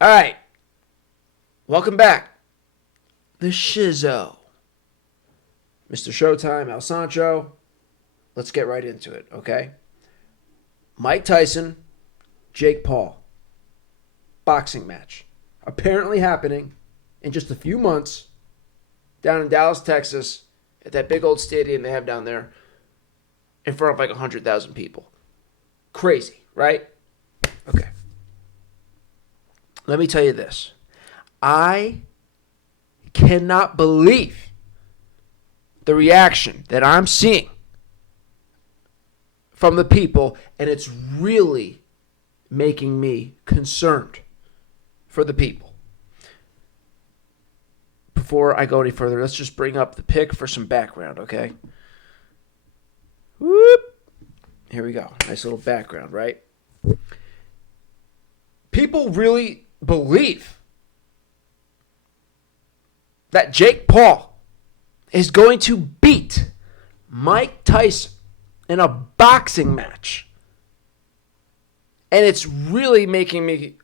All right. Welcome back. The Shizow. Mr. Showtime, El Sancho. Let's get right into it, okay? Mike Tyson, Jake Paul. Boxing match. Apparently happening in just a few months down in Dallas, Texas, at that big old stadium they have down there in front of like 100,000 people. Crazy, right? Okay. Let me tell you this. I cannot believe the reaction that I'm seeing from the people, and it's really making me concerned for the people. Before I go any further, let's just bring up the pic for some background, okay? Whoop. Here we go. Nice little background, right? People really believe that Jake Paul is going to beat Mike Tyson in a boxing match. And it's really making me,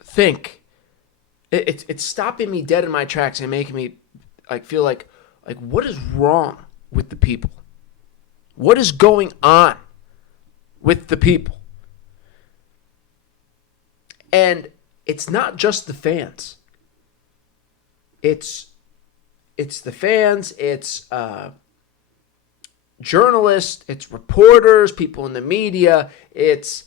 think. It's stopping me dead in my tracks and making me, feel like, what is wrong with the people? What is going on with the people? And it's not just the fans. It's the fans, it's journalists, it's reporters, people in the media, it's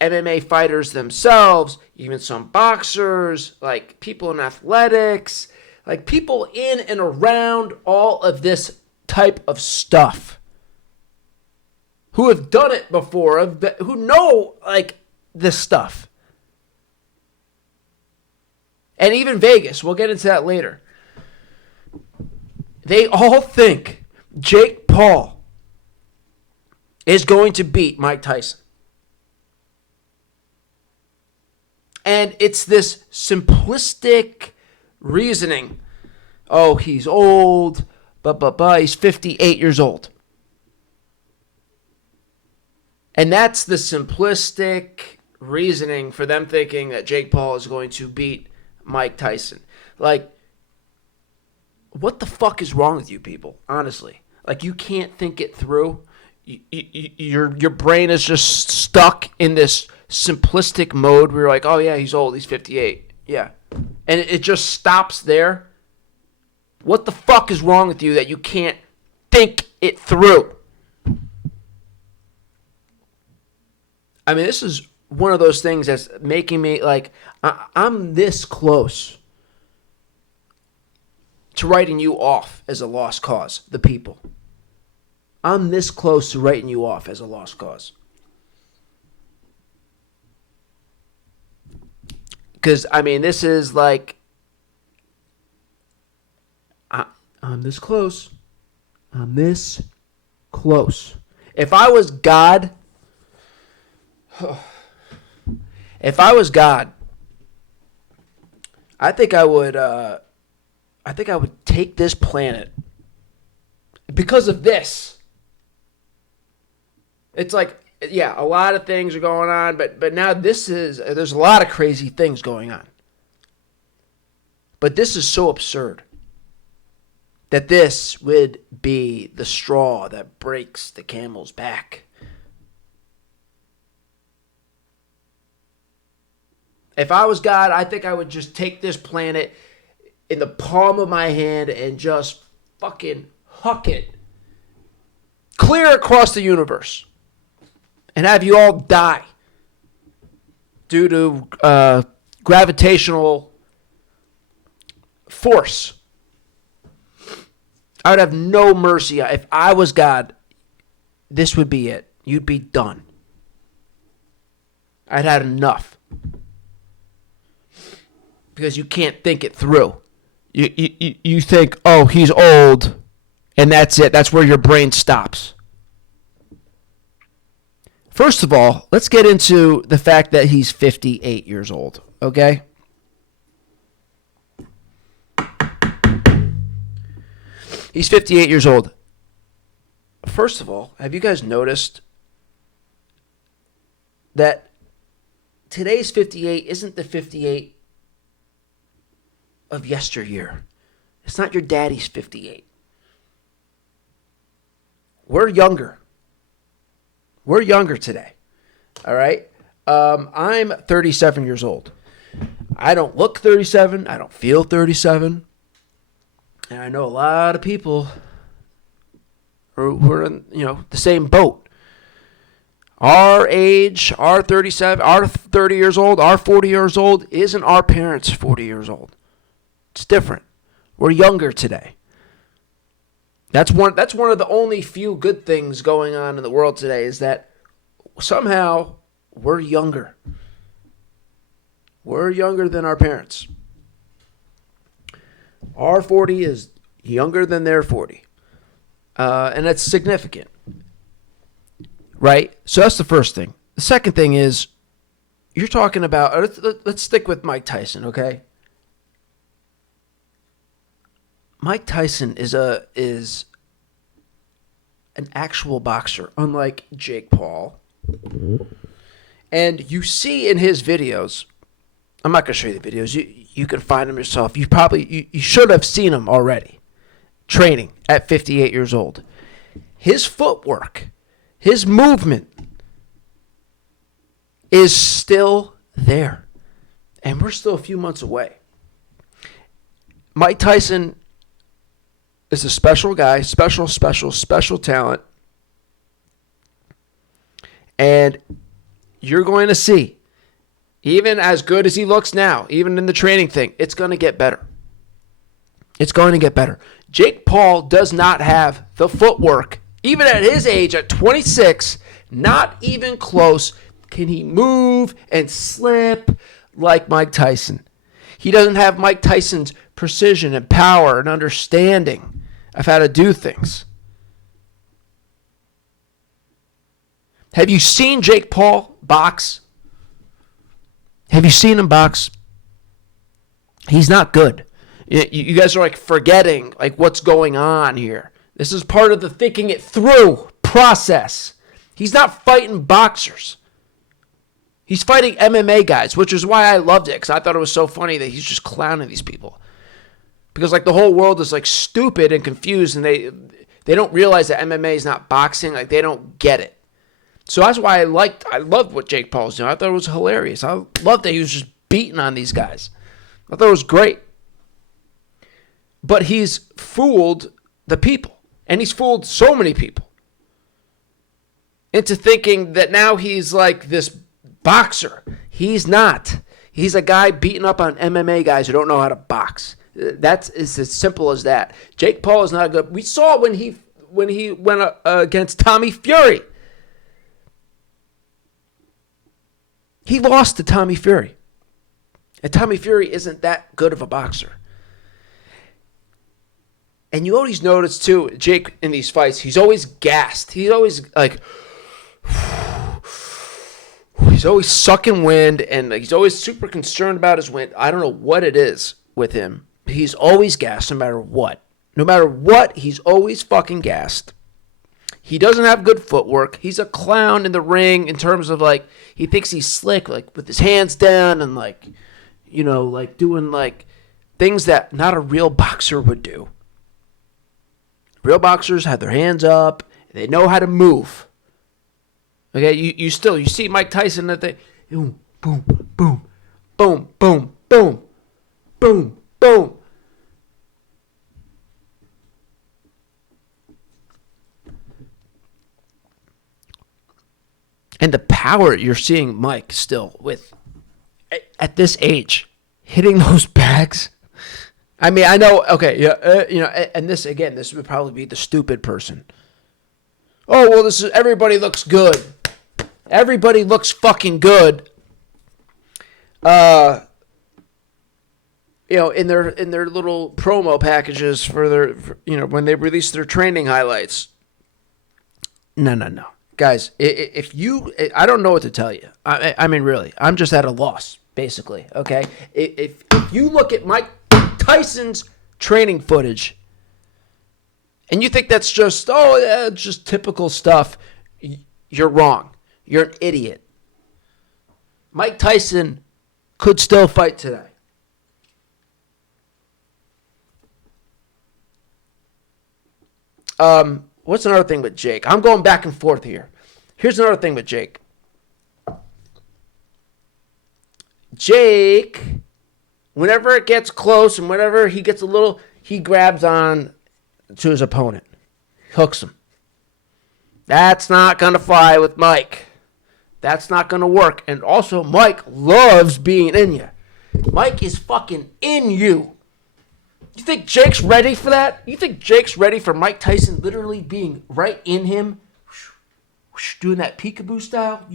MMA fighters themselves, even some boxers, people in athletics, people in and around all of this type of stuff who have done it before, who know, this stuff. And even Vegas, we'll get into that later. They all think Jake Paul is going to beat Mike Tyson. And it's this simplistic reasoning. Oh, he's old, he's 58 years old. And that's the simplistic reasoning for them thinking that Jake Paul is going to beat Mike Tyson. What the fuck is wrong with you people? Honestly, you can't think it through. Your brain is just stuck in this simplistic mode where you're like, oh yeah, he's old, he's 58, yeah, and it just stops there. What the fuck is wrong with you that you can't think it through? I mean, this is one of those things that's making me I'm this close to writing you off as a lost cause, the people. I'm this close to writing you off as a lost cause. Because, this is I'm this close. I'm this close. If I was God... If I was God, I think I would take this planet because of this. It's a lot of things are going on, but now there's a lot of crazy things going on. But this is so absurd that this would be the straw that breaks the camel's back. If I was God, I think I would just take this planet in the palm of my hand and just fucking huck it clear across the universe and have you all die due to gravitational force. I would have no mercy. If I was God, this would be it. You'd be done. I'd had enough. Because you can't think it through. You think, oh, he's old, and that's it. That's where your brain stops. First of all, let's get into the fact that he's 58 years old, okay? He's 58 years old. First of all, have you guys noticed that today's 58 isn't the 58 of yesteryear. It's not your daddy's 58. We're younger. We're younger today. All right? I'm 37 years old. I don't look 37. I don't feel 37. And I know a lot of people who are in, the same boat. Our age, our 37, our 30 years old, our 40 years old isn't our parents' 40 years old. It's different. We're younger today. That's one of the only few good things going on in the world today is that somehow we're younger. We're younger than our parents. Our 40 is younger than their 40. And that's significant. Right? So that's the first thing. The second thing is, you're talking about, let's stick with Mike Tyson, okay? Mike Tyson is an actual boxer, unlike Jake Paul. And you see in his videos, I'm not going to show you the videos. You can find them yourself. You should have seen him already training at 58 years old. His footwork, his movement is still there. And we're still a few months away. Mike Tyson is a special guy, special talent. And you're going to see, even as good as he looks now, even in the training thing, it's going to get better. It's going to get better. Jake Paul does not have the footwork, even at his age, at 26, not even close. Can he move and slip like Mike Tyson? He doesn't have Mike Tyson's precision and power and understanding of how to do things. Have you seen Jake Paul box? Have you seen him box? He's not good. You guys are like forgetting like what's going on here. This is part of the thinking it through process. He's not fighting boxers. He's fighting MMA guys, which is why I loved it, because I thought it was so funny that he's just clowning these people. Because like the whole world is like stupid and confused, and they don't realize that MMA is not boxing. Like they don't get it. So that's why I loved what Jake Paul was doing. I thought it was hilarious. I loved that he was just beating on these guys. I thought it was great. But he's fooled the people. And he's fooled so many people into thinking that now he's like this boxer. He's not. He's a guy beating up on MMA guys who don't know how to box. That's as simple as that. Jake Paul is not a good. We saw when he went against Tommy Fury. He lost to Tommy Fury. And Tommy Fury isn't that good of a boxer. And you always notice, too, Jake, in these fights, he's always gassed. He's always, like, he's always sucking wind, and he's always super concerned about his wind. I don't know what it is with him. He's always gassed no matter what. No matter what, he's always fucking gassed. He doesn't have good footwork. He's a clown in the ring in terms of, like, he thinks he's slick, like, with his hands down and, like, you know, like, doing, like, things that not a real boxer would do. Real boxers have their hands up. They know how to move. Okay, you see Mike Tyson that they boom, boom, boom, boom, boom, boom, boom, boom. And the power you're seeing Mike still with at this age, hitting those bags. I mean, I know, okay, yeah, and this would probably be the stupid person. Oh, well, everybody looks good. Everybody looks fucking good. In their little promo packages for when they release their training highlights. No. Guys, I don't know what to tell you. I mean, really, I'm just at a loss, basically, okay? If you look at Mike Tyson's training footage and you think that's just just typical stuff, you're wrong. You're an idiot. Mike Tyson could still fight today. What's another thing with Jake? I'm going back and forth here. Here's another thing with Jake. Jake, whenever it gets close and whenever he gets a little, he grabs on to his opponent. Hooks him. That's not going to fly with Mike. That's not going to work. And also, Mike loves being in you. Mike is fucking in you. You think Jake's ready for that? You think Jake's ready for Mike Tyson literally being right in him? Doing that peekaboo style?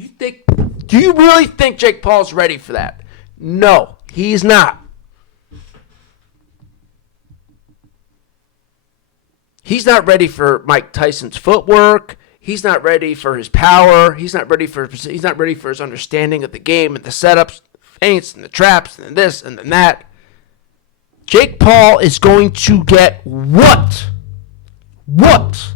Do you really think Jake Paul's ready for that? No, he's not. He's not ready for Mike Tyson's footwork. He's not ready for his power. He's not ready for his understanding of the game and the setups, the feints and the traps and this and that. Jake Paul is going to get what? What?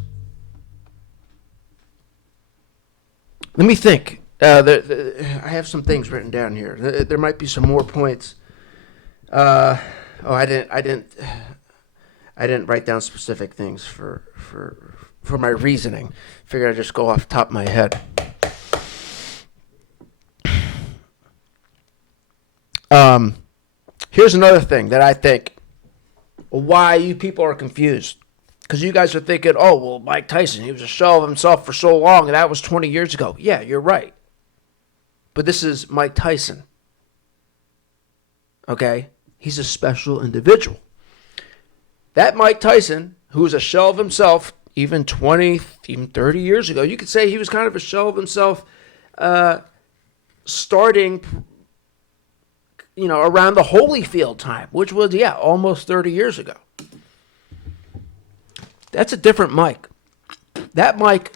Let me think. I have some things written down here. There might be some more points. I didn't write down specific things for my reasoning. Figured I'd just go off the top of my head. Here's another thing that I think why you people are confused. Because you guys are thinking, oh, well, Mike Tyson, he was a shell of himself for so long, and that was 20 years ago. Yeah, you're right. But this is Mike Tyson. Okay? He's a special individual. That Mike Tyson, who was a shell of himself even 20, even 30 years ago, you could say he was kind of a shell of himself starting around the Holyfield time, which was, almost 30 years ago. That's a different Mike. That Mike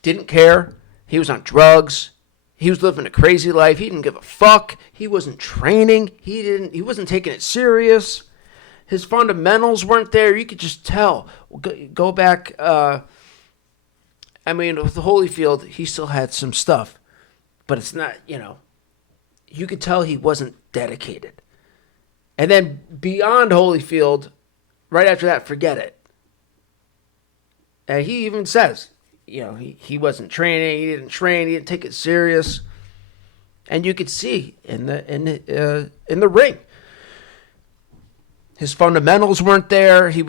didn't care. He was on drugs. He was living a crazy life. He didn't give a fuck. He wasn't training. He wasn't taking it serious. His fundamentals weren't there. You could just tell. Go back. With the Holyfield, he still had some stuff. But it's not, you could tell he wasn't dedicated. And then beyond Holyfield, right after that, forget it. And he even says, he wasn't training. He didn't train. He didn't take it serious. And you could see in the ring, his fundamentals weren't there. He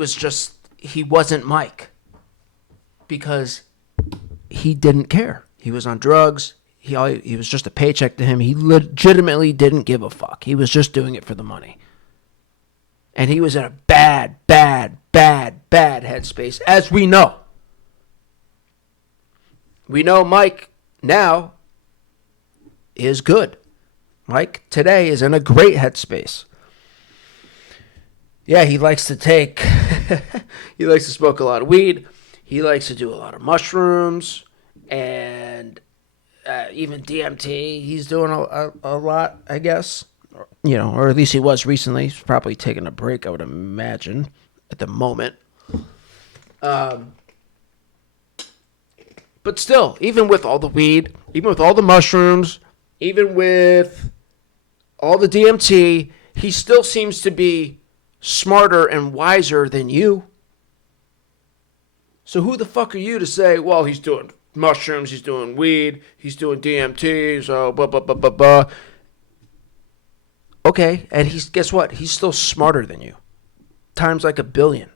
wasn't Mike because he didn't care. He was on drugs. He was just a paycheck to him. He legitimately didn't give a fuck. He was just doing it for the money. And he was in a bad headspace, as we know. We know Mike now is good. Mike today is in a great headspace. Yeah, he likes to smoke a lot of weed. He likes to do a lot of mushrooms and even DMT. He's doing a lot, I guess. Or at least he was recently. He's probably taking a break, I would imagine, at the moment. But still, even with all the weed, even with all the mushrooms, even with all the DMT, he still seems to be smarter and wiser than you. So who the fuck are you to say, well, he's doing mushrooms, he's doing weed, he's doing DMT, so blah, blah, blah, blah, blah. Okay, and guess what? He's still smarter than you. Times like 1 billion.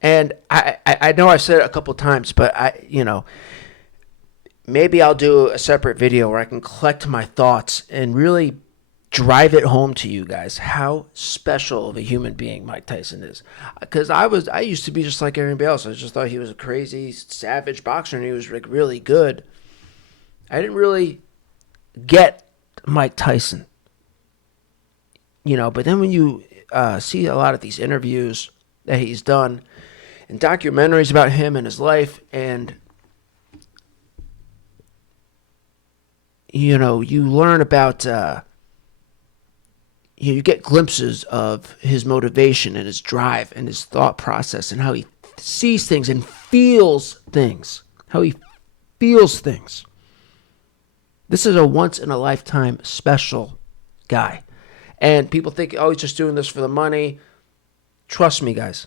And I know I've said it a couple times, but maybe I'll do a separate video where I can collect my thoughts and really drive it home to you guys how special of a human being Mike Tyson is. Because I used to be just like everybody else. I just thought he was a crazy, savage boxer and he was like really good. I didn't really get Mike Tyson. But then when you see a lot of these interviews that he's done and documentaries about him and his life, and you learn about you get glimpses of his motivation and his drive and his thought process and how he sees things and feels things, how he feels things. This is a once-in-a-lifetime special guy. And people think, oh, he's just doing this for the money. Trust me, guys.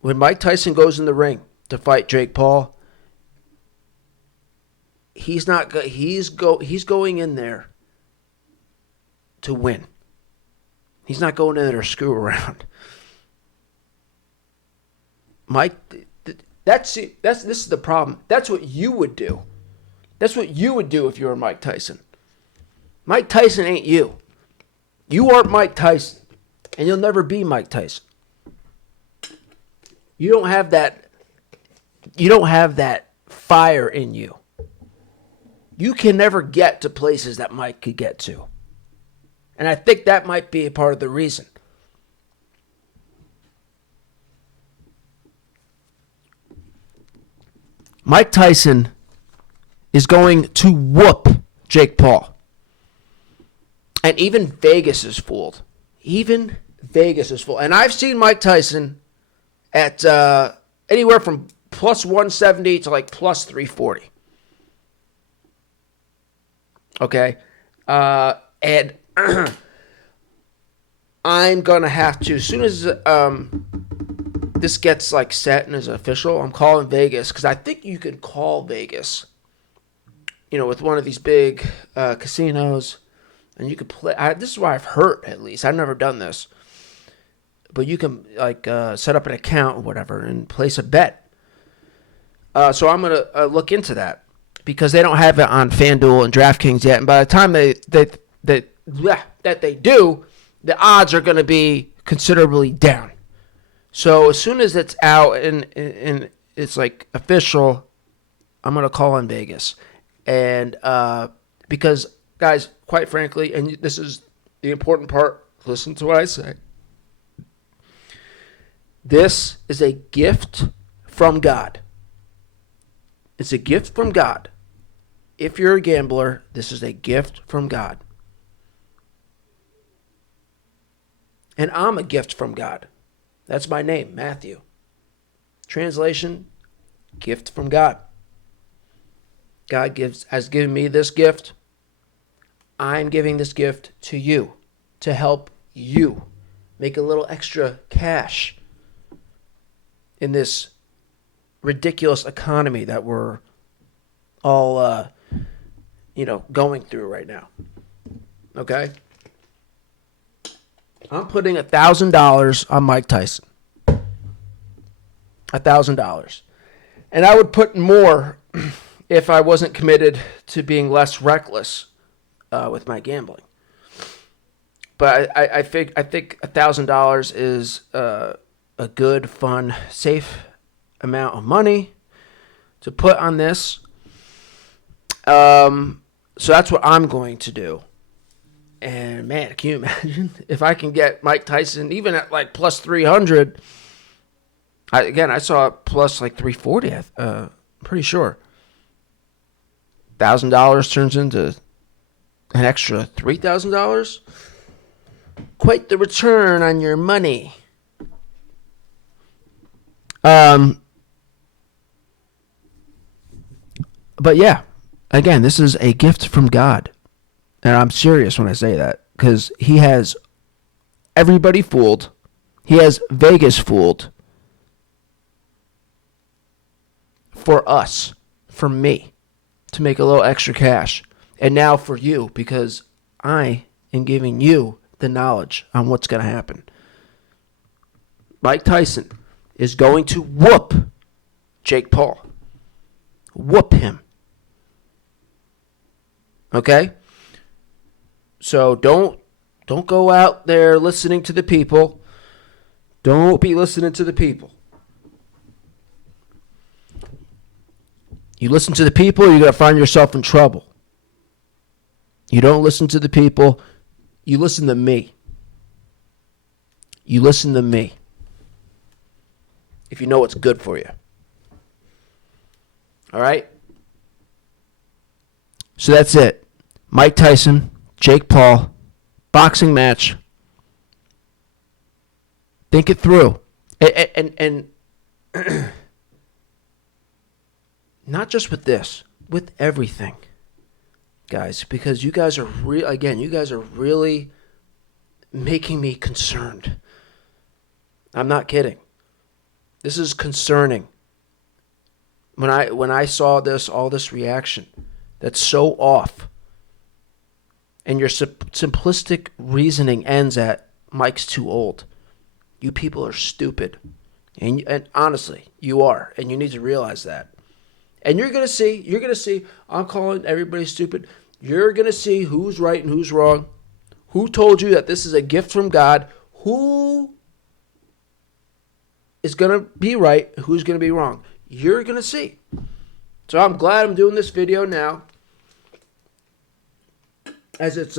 When Mike Tyson goes in the ring to fight Jake Paul, he's going in there to win. He's not going in there to screw around. Mike, this is the problem. That's what you would do. That's what you would do if you were Mike Tyson. Mike Tyson ain't you. You aren't Mike Tyson, and you'll never be Mike Tyson. You don't have that. You don't have that fire in you. You can never get to places that Mike could get to. And I think that might be a part of the reason. Mike Tyson is going to whoop Jake Paul. And even Vegas is fooled. Even Vegas is fooled. And I've seen Mike Tyson at anywhere from plus 170 to like plus 340. Okay? And I'm going to have to, as soon as this gets like set and is official, I'm calling Vegas, because I think you can call Vegas, with one of these big casinos, and you could play. This is what I've heard, at least. I've never done this, but you can set up an account or whatever and place a bet. So I'm gonna look into that, because they don't have it on FanDuel and DraftKings yet, and by the time that they do, the odds are going to be considerably down. So as soon as it's out and it's like official, I'm going to call in Vegas. And because, guys, quite frankly, and this is the important part, listen to what I say. This is a gift from God. It's a gift from God. If you're a gambler, this is a gift from God. And I'm a gift from God. That's my name, Matthew. Translation, gift from God. God has given me this gift. I'm giving this gift to you to help you make a little extra cash in this ridiculous economy that we're all, going through right now. Okay? I'm putting $1,000 on Mike Tyson. $1,000. And I would put more if I wasn't committed to being less reckless with my gambling. But I think $1,000 is a good, fun, safe amount of money to put on this. So that's what I'm going to do. And man, can you imagine if I can get Mike Tyson even at like plus 300? I saw it plus like 340. I'm pretty sure. $1,000 turns into an extra $3,000. Quite the return on your money. But yeah, again, this is a gift from God. And I'm serious when I say that, because he has everybody fooled. He has Vegas fooled. For us, for me, to make a little extra cash. And now for you, because I am giving you the knowledge on what's going to happen. Mike Tyson is going to whoop Jake Paul. Whoop him. Okay? So don't go out there listening to the people. Don't be listening to the people. You listen to the people, you're going to find yourself in trouble. You don't listen to the people. You listen to me. You listen to me. If you know what's good for you. All right? So that's it. Mike Tyson, Jake Paul, boxing match. Think it through. And not just with this. with everything, guys, because you guys are you guys are really making me concerned. I'm not kidding. This is concerning. When I saw all this reaction, that's so off. And your simplistic reasoning ends at Mike's too old. You people are stupid. And honestly, you are. And you need to realize that. And you're going to see, I'm calling everybody stupid. You're going to see who's right and who's wrong. Who told you that this is a gift from God? Who is going to be right? Who's going to be wrong? You're going to see. So I'm glad I'm doing this video now, as it's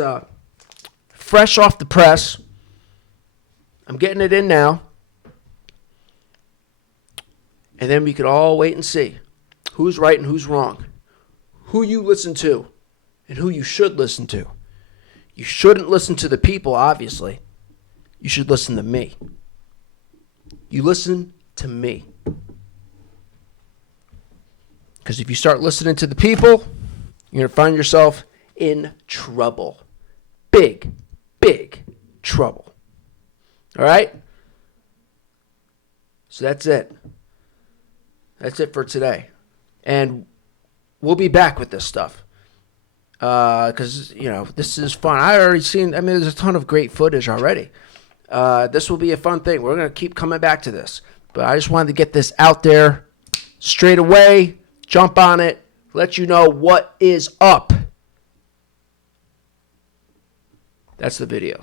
fresh off the press. I'm getting it in now. And then we could all wait and see who's right and who's wrong, who you listen to, and who you should listen to. You shouldn't listen to the people, obviously. You should listen to me. You listen to me. Because if you start listening to the people, you're going to find yourself in trouble. Big, big trouble. All right? So that's it. That's it for today. And we'll be back with this stuff. Because, this is fun. There's a ton of great footage already. This will be a fun thing. We're going to keep coming back to this. But I just wanted to get this out there straight away. Jump on it. Let you know what is up. That's the video.